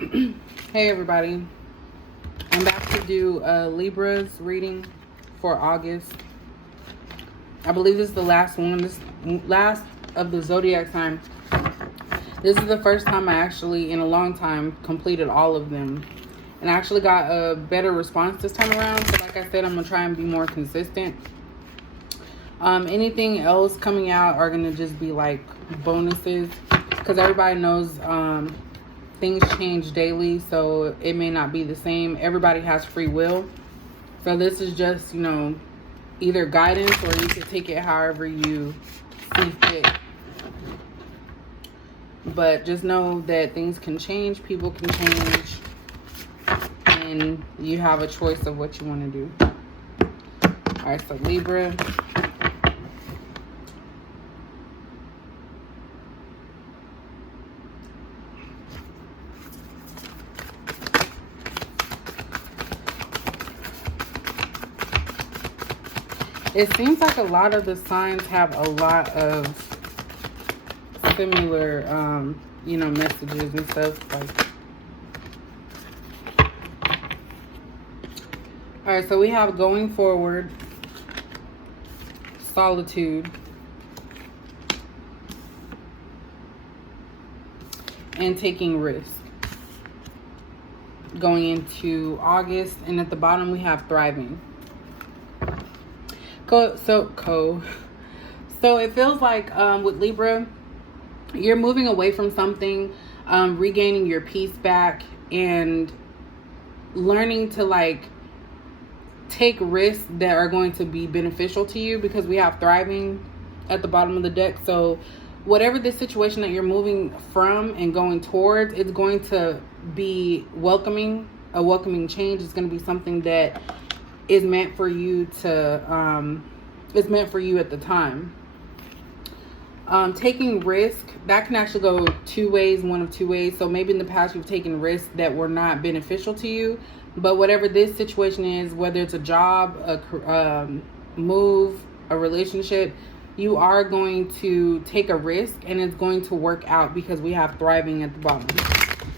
Hey everybody, I'm back to do Libra's reading for August. I believe this is the last one, this last of the zodiac sign. This is the first time I actually, in a long time, completed all of them. And I actually got a better response this time around. So like I said, I'm going to try and be more consistent. Anything else coming out are going to just be like bonuses. Because everybody knows things change daily. So it may not be the same. Everybody has free will. So this is just, either guidance or you can take it however you see fit. But just know that things can change, people can change, and you have a choice of what you want to do. Alright, so Libra. It seems like a lot of the signs have a lot of similar, messages and stuff. All right, so we have going forward, solitude, and taking risk. Going into August, and at the bottom we have thriving. So it feels like with Libra, you're moving away from something, regaining your peace back, and learning to take risks that are going to be beneficial to you, because we have thriving at the bottom of the deck. So whatever the situation that you're moving from and going towards, it's going to be a welcoming change. It's going to be something that is meant for you to it's meant for you at the time. Taking risk, that can actually go one of two ways. So maybe in the past you've taken risks that were not beneficial to you, but whatever this situation is, whether it's a job, a move, a relationship, you are going to take a risk and it's going to work out, because we have thriving at the bottom.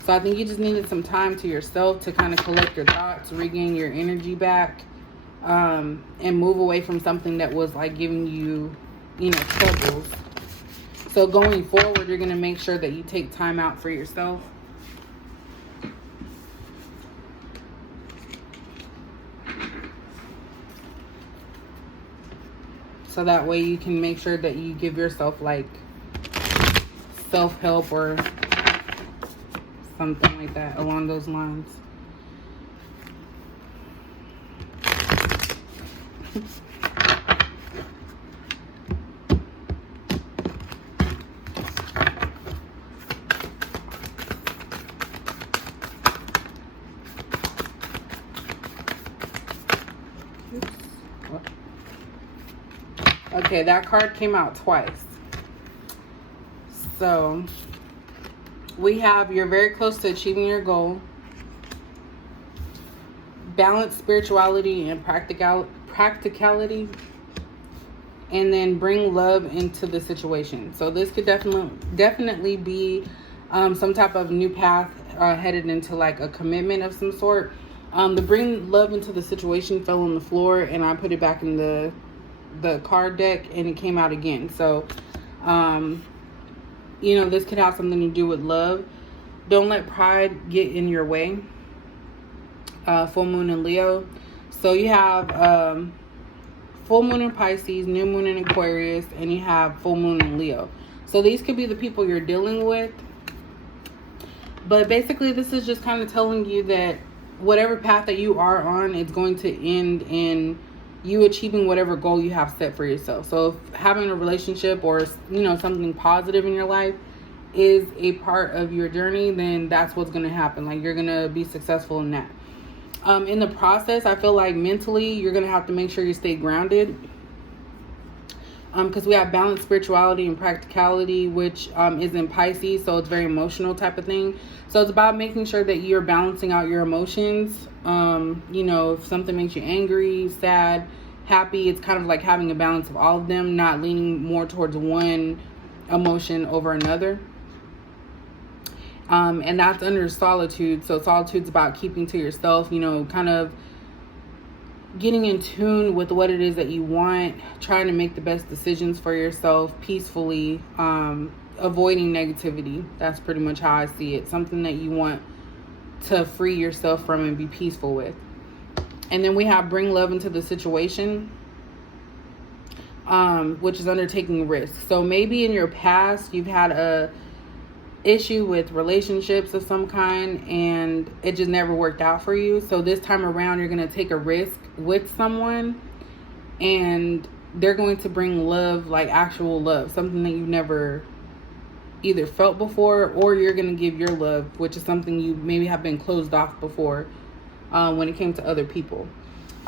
So I think you just needed some time to yourself to kind of collect your thoughts, regain your energy back, and move away from something that was giving you, troubles. So going forward, you're going to make sure that you take time out for yourself. So that way you can make sure that you give yourself self-help or something like that along those lines. Okay, that card came out twice. So we have you're very close to achieving your goal. Balance spirituality and practicality. And then bring love into the situation. So this could definitely be some type of new path headed into a commitment of some sort. The bring love into the situation fell on the floor, and I put it back in the card deck, and it came out again. So this could have something to do with love. Don't let pride get in your way. Full moon in Leo. So you have full moon in Pisces, new moon in Aquarius, and you have full moon in Leo. So these could be the people you're dealing with. But basically, this is just kind of telling you that whatever path that you are on, it's going to end in you achieving whatever goal you have set for yourself. So if having a relationship or something positive in your life is a part of your journey, then that's what's going to happen. You're going to be successful in that. In the process, I feel like mentally you're going to have to make sure you stay grounded, because we have balanced spirituality and practicality, which is in Pisces, so it's very emotional type of thing. So it's about making sure that you're balancing out your emotions. If something makes you angry, sad, happy, it's kind of like having a balance of all of them, not leaning more towards one emotion over another. And that's under solitude. So solitude's about keeping to yourself, you know, kind of getting in tune with what it is that you want, trying to make the best decisions for yourself peacefully, avoiding negativity. That's pretty much how I see it. Something that you want to free yourself from and be peaceful with. And then we have bring love into the situation, which is undertaking risk. So maybe in your past you've had a issue with relationships of some kind and it just never worked out for you. So this time around you're going to take a risk with someone and they're going to bring love, like actual love, something that you've never either felt before, or you're going to give your love, which is something you maybe have been closed off before when it came to other people.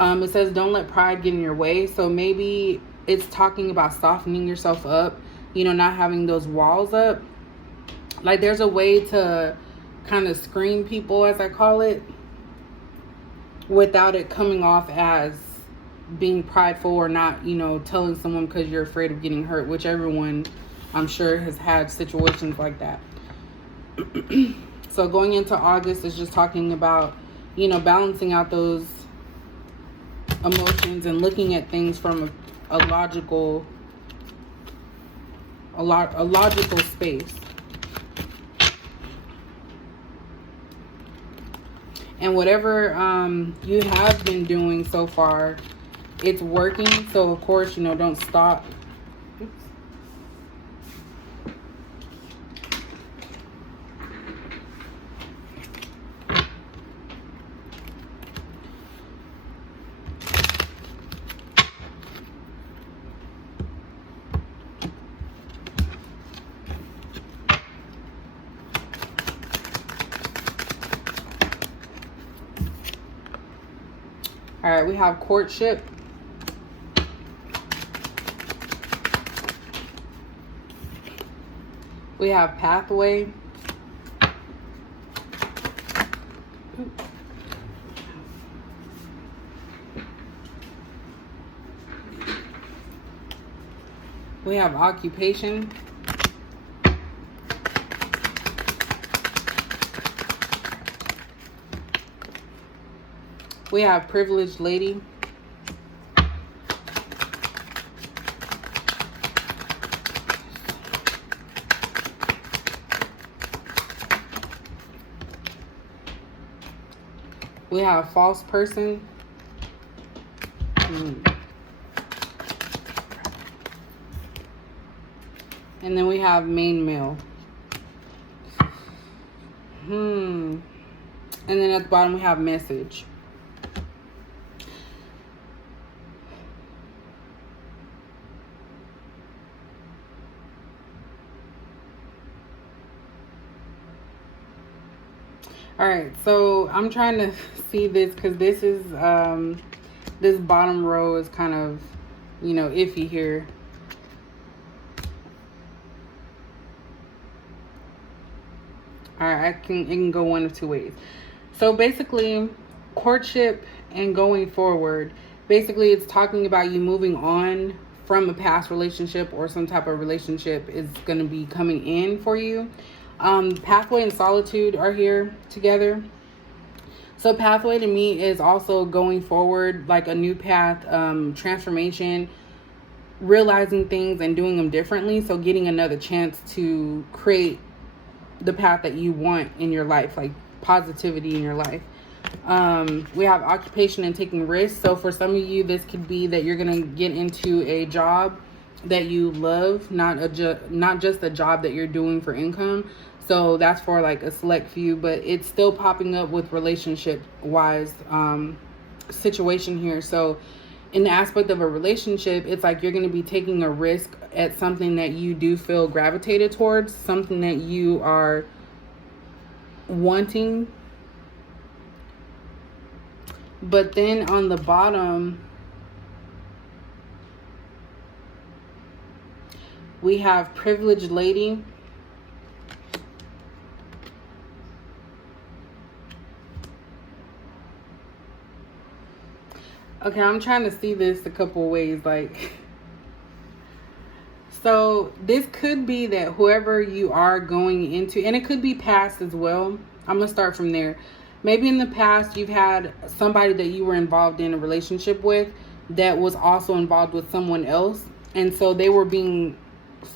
It says don't let pride get in your way. So maybe it's talking about softening yourself up, you know, not having those walls up. Like there's a way to kind of screen people, as I call it, without it coming off as being prideful or not, you know, telling someone because you're afraid of getting hurt, which everyone, I'm sure, has had situations like that. So going into August is just talking about, you know, balancing out those emotions and looking at things from a logical space. And whatever you have been doing so far, it's working. So of course, you know, don't stop. Oops. All right, we have courtship. We have pathway. We have occupation. We have privileged lady. We have false person. And then we have main male. And then at the bottom we have message. All right, so I'm trying to see this because this is this bottom row is kind of, you know, iffy here. All right, it can go one of two ways. So basically, courtship and going forward, basically it's talking about you moving on from a past relationship or some type of relationship is going to be coming in for you. Pathway and solitude are here together. So pathway to me is also going forward, like a new path, transformation, realizing things and doing them differently. So getting another chance to create the path that you want in your life, like positivity in your life. We have occupation and taking risks. So for some of you, this could be that you're going to get into a job that you love, not just a job that you're doing for income. So that's for like a select few, but it's still popping up with relationship wise situation here. So in the aspect of a relationship, it's like you're going to be taking a risk at something that you do feel gravitated towards, something that you are wanting. But then on the bottom, we have privileged lady. Okay, I'm trying to see this a couple ways. Like, So this could be that whoever you are going into, and it could be past as well. I'm going to start from there. Maybe in the past you've had somebody that you were involved in a relationship with that was also involved with someone else. And so they were being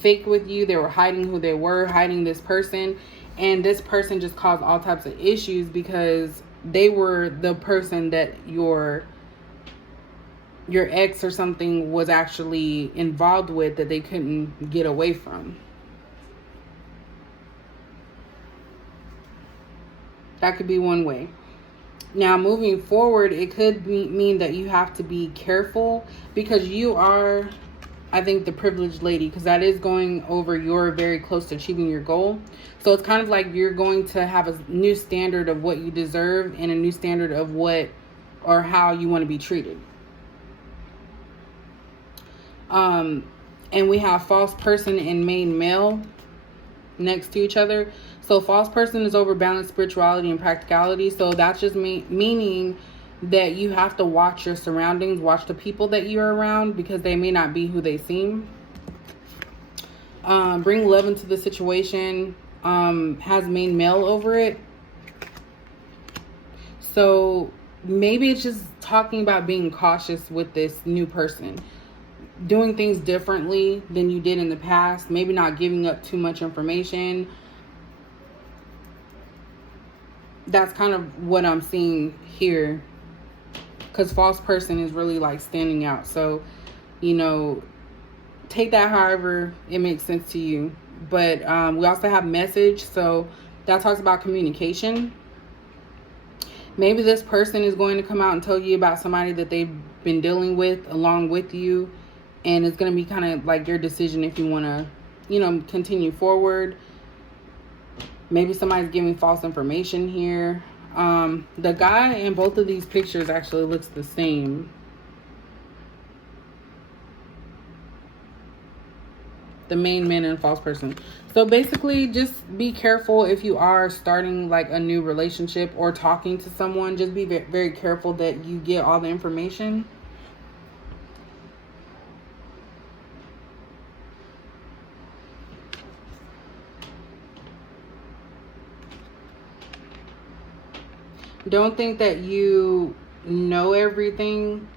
fake with you. They were hiding who they were, hiding this person. And this person just caused all types of issues because they were the person that your ex or something was actually involved with that they couldn't get away from. That could be one way. Now, moving forward, it could mean that you have to be careful because you are, I think, the privileged lady, because that is going over, you're very close to achieving your goal. So it's kind of like you're going to have a new standard of what you deserve and a new standard of what or how you want to be treated. And we have false person and main male next to each other. So false person is over balanced spirituality and practicality. So that's just meaning that you have to watch your surroundings, watch the people that you're around, because they may not be who they seem. Bring love into the situation, has main male over it. So maybe it's just talking about being cautious with this new person, doing things differently than you did in the past, maybe not giving up too much information. That's kind of what I'm seeing here, because false person is really like standing out. So, take that however it makes sense to you. But we also have message. So that talks about communication. Maybe this person is going to come out and tell you about somebody that they've been dealing with along with you. And it's going to be kind of like your decision if you want to, continue forward. Maybe somebody's giving false information here. The guy in both of these pictures actually looks the same. The main man and false person. So basically, just be careful if you are starting like a new relationship or talking to someone. Just be very careful that you get all the information. Don't think that you know everything.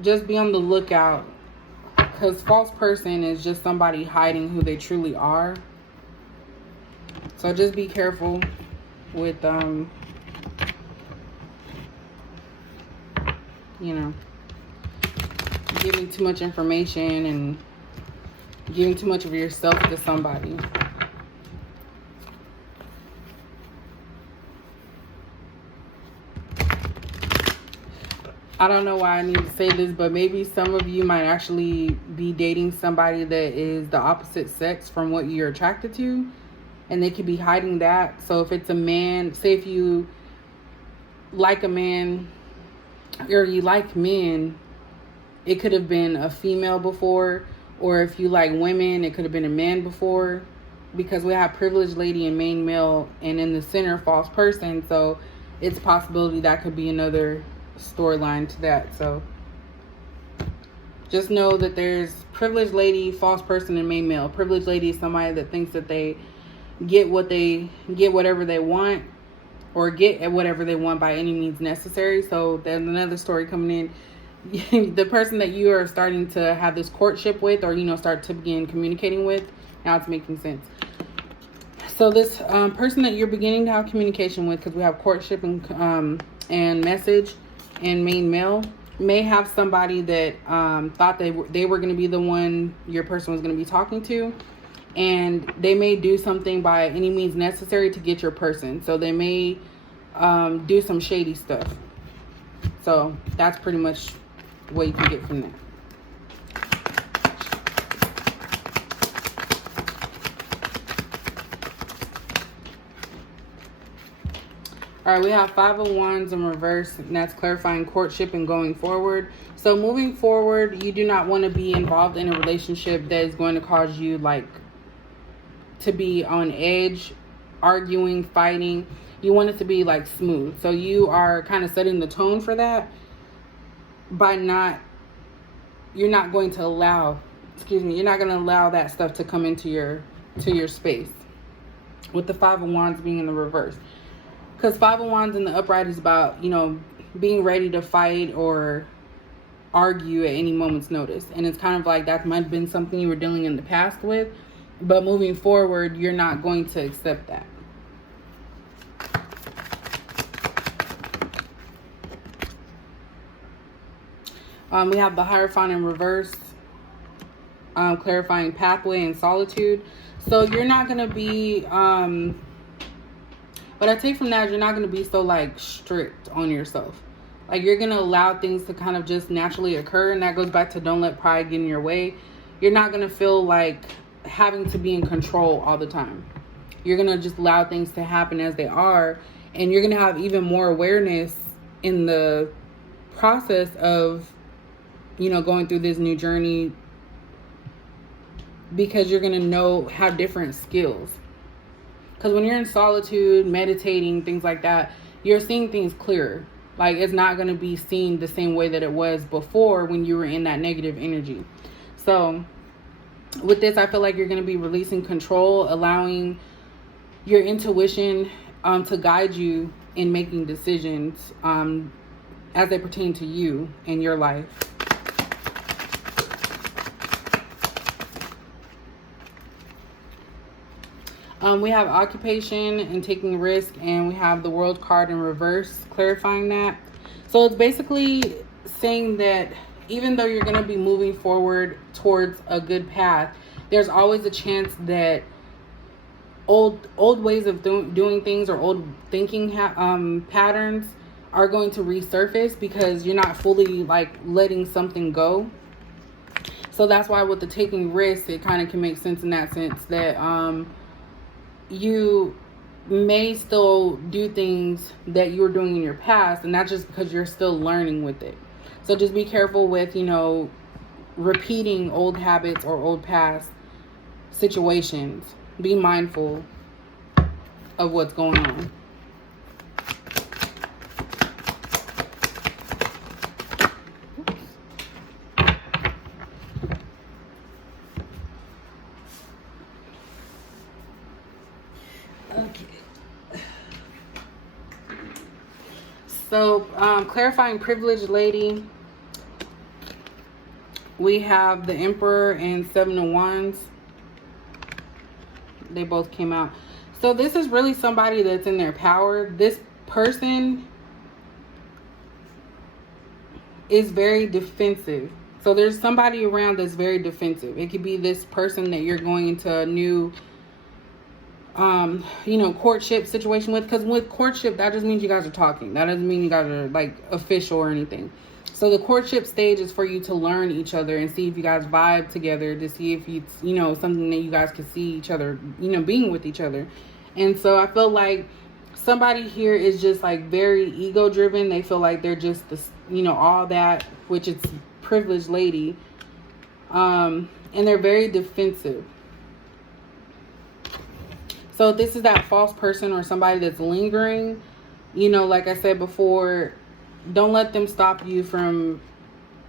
Just be on the lookout, because false person is just somebody hiding who they truly are. So just be careful with giving too much information and giving too much of yourself to somebody. I don't know why I need to say this, but maybe some of you might actually be dating somebody that is the opposite sex from what you're attracted to, and they could be hiding that. So if it's a man, say if you like a man or you like men, it could have been a female before, or if you like women, it could have been a man before, because we have privileged lady and main male, and in the center false person. So it's a possibility that could be another storyline to that. So just know that there's privileged lady, false person, and main male. Privileged lady is somebody that thinks that they get whatever they want, or get at whatever they want by any means necessary. So there's another story coming in. The person that you are starting to have this courtship with, or start to begin communicating with, now it's making sense. So this person that you're beginning to have communication with, because we have courtship and message and main male, may have somebody that thought they were going to be the one your person was going to be talking to, and they may do something by any means necessary to get your person. So they may do some shady stuff. So that's pretty much what you can get from there. All right, we have Five of Wands in reverse, and that's clarifying courtship and going forward. So moving forward, you do not want to be involved in a relationship that is going to cause you to be on edge, arguing, fighting. You want it to be smooth. So you are kind of setting the tone for that by not you're not going to allow, you're not going to allow that stuff to come into your space. With the Five of Wands being in the reverse. Because Five of Wands in the upright is about, being ready to fight or argue at any moment's notice. And it's kind of like that might have been something you were dealing in the past with. But moving forward, you're not going to accept that. We have the Hierophant in reverse. Clarifying pathway and solitude. So you're not going to be, what I take from that is you're not going to be so like strict on yourself. Like you're going to allow things to kind of just naturally occur. And that goes back to don't let pride get in your way. You're not going to feel like having to be in control all the time. You're going to just allow things to happen as they are. And you're going to have even more awareness in the process of, going through this new journey, because you're going to have different skills. Because when you're in solitude, meditating, things like that, you're seeing things clearer. Like it's not going to be seen the same way that it was before when you were in that negative energy. So with this, I feel like you're going to be releasing control, allowing your intuition to guide you in making decisions as they pertain to you and your life. We have occupation and taking risk, and we have the World card in reverse, clarifying that. So it's basically saying that even though you're going to be moving forward towards a good path, there's always a chance that old ways of doing things or old thinking patterns are going to resurface because you're not fully like letting something go. So that's why with the taking risks, it kind of can make sense in that sense that you may still do things that you were doing in your past, and that's just because you're still learning with it. So just be careful with, repeating old habits or old past situations. Be mindful of what's going on. So, clarifying privileged lady, we have the Emperor and Seven of Wands. They both came out. So this is really somebody that's in their power. This person is very defensive. So there's somebody around that's very defensive. It could be this person that you're going into a new courtship situation with, because with courtship, that just means you guys are talking. That doesn't mean you guys are like official or anything. So the courtship stage is for you to learn each other and see if you guys vibe together, to see if it's, something that you guys can see each other, being with each other. And so I feel like somebody here is just like very ego driven. They feel like they're just this, all that, which it's privileged lady. And they're very defensive. So this is that false person or somebody that's lingering. Like I said before, don't let them stop you from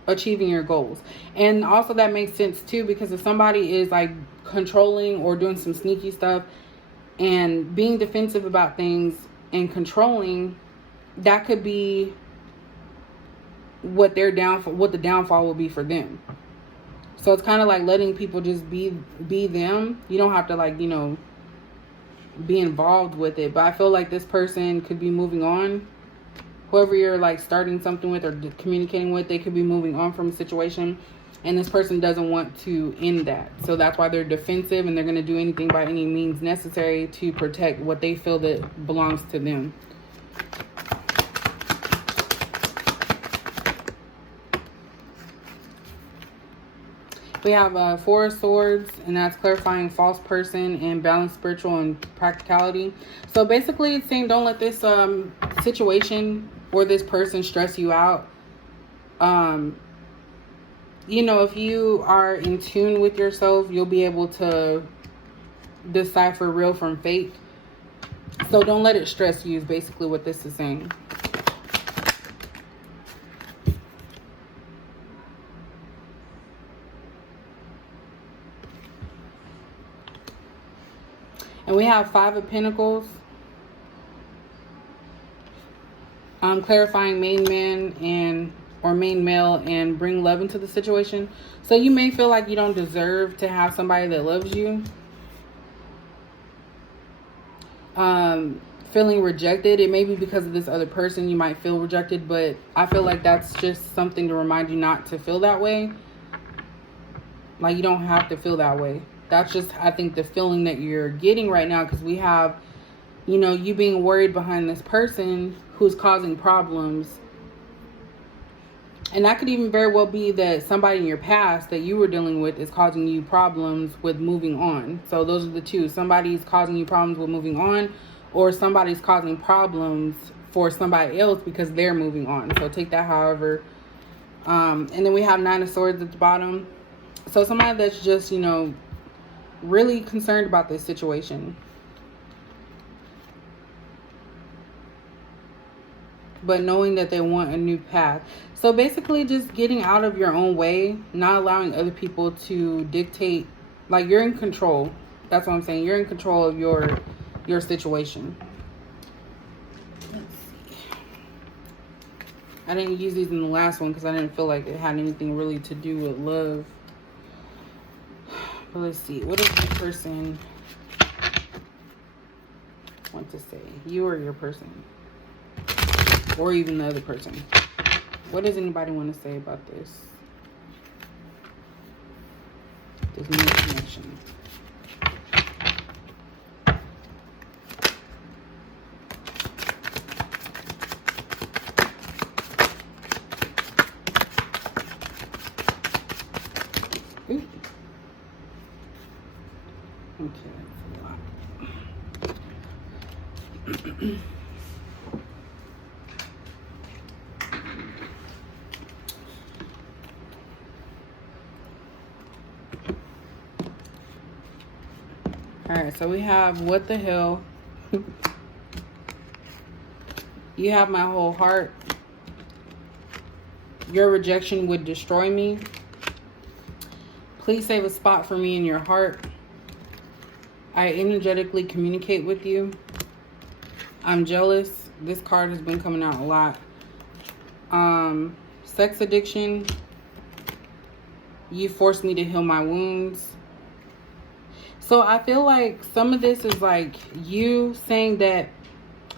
achieving your goals. And also that makes sense too, because if somebody is like controlling or doing some sneaky stuff and being defensive about things and controlling, that could be what the downfall will be for them. So it's kind of like letting people just be them. You don't have to like, be involved with it. But I feel like this person could be moving on. Whoever you're like starting something with or communicating with, they could be moving on from a situation, and this person doesn't want to end that. So that's why they're defensive, and they're going to do anything by any means necessary to protect what they feel that belongs to them. We have Four of Swords, and that's clarifying false person and balance spiritual and practicality. So basically it's saying don't let this situation or this person stress you out. If you are in tune with yourself, you'll be able to decipher real from fake. So don't let it stress you is basically what this is saying. we have 5 of Pentacles. Clarifying main man or main male and bring love into the situation. So you may feel like you don't deserve to have somebody that loves you. Feeling rejected. It may be because of this other person you might feel rejected, but I feel like that's just something to remind you not to feel that way. Like, you don't have to feel that way. That's just, I think, the feeling that you're getting right now, because we have, you know, you being worried behind this person who's causing problems. And that could even very well be that somebody in your past that you were dealing with is causing you problems with moving on. So those are the two. Somebody's causing you problems with moving on, or somebody's causing problems for somebody else because they're moving on. So take that however. And then we have 9 of Swords at the bottom. So somebody that's just, you know, really concerned about this situation, but knowing that they want a new path. So basically just getting out of your own way, not allowing other people to dictate. Like, you're in control. That's what I'm saying. You're in control of your situation. Let's see. I didn't use these in the last one because I didn't feel like it had anything really to do with love. But let's see. What does the person want to say? You or your person? Or even the other person. What does anybody want to say about this? This new connection. Ooh. Okay, that's a lot. Alright, so we have what the hell. You have my whole heart. Your rejection would destroy me. Please save a spot for me in your heart. I energetically communicate with you. I'm jealous. This card has been coming out a lot. Sex addiction. You forced me to heal my wounds. So I feel like some of this is like you saying that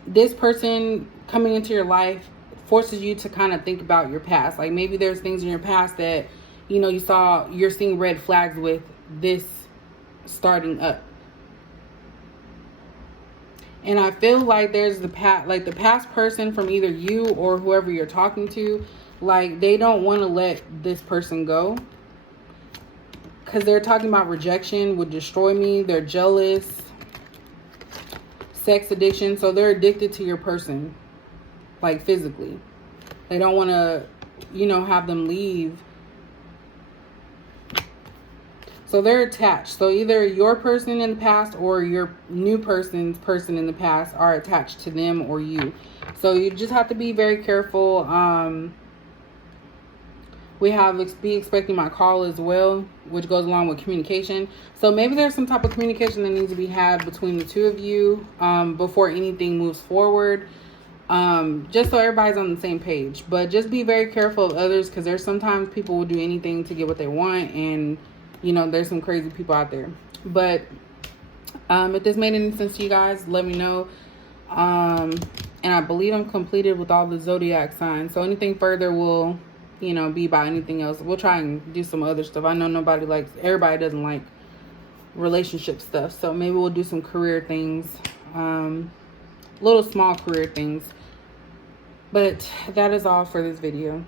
this person coming into your life forces you to kind of think about your past. Like, maybe there's things in your past that, you know, you're seeing red flags with this starting up. And I feel like there's the past person from either you or whoever you're talking to, like, they don't want to let this person go. Because they're talking about rejection would destroy me. They're jealous. Sex addiction. So they're addicted to your person. Like, physically. They don't want to, you know, have them leave. So they're attached. So either your person in the past or your new person in the past are attached to them or you. So you just have to be very careful. We have be expecting my call as well, which goes along with communication. So maybe there's some type of communication that needs to be had between the two of you before anything moves forward. Just so everybody's on the same page. But just be very careful of others, because there's sometimes people will do anything to get what they want. And, you know, there's some crazy people out there. But if this made any sense to you guys, let me know. And I believe I'm completed with all the zodiac signs. So anything further will, you know, be about anything else. We'll try and do some other stuff. I know everybody doesn't like relationship stuff. So maybe we'll do some career things. Little small career things. But that is all for this video.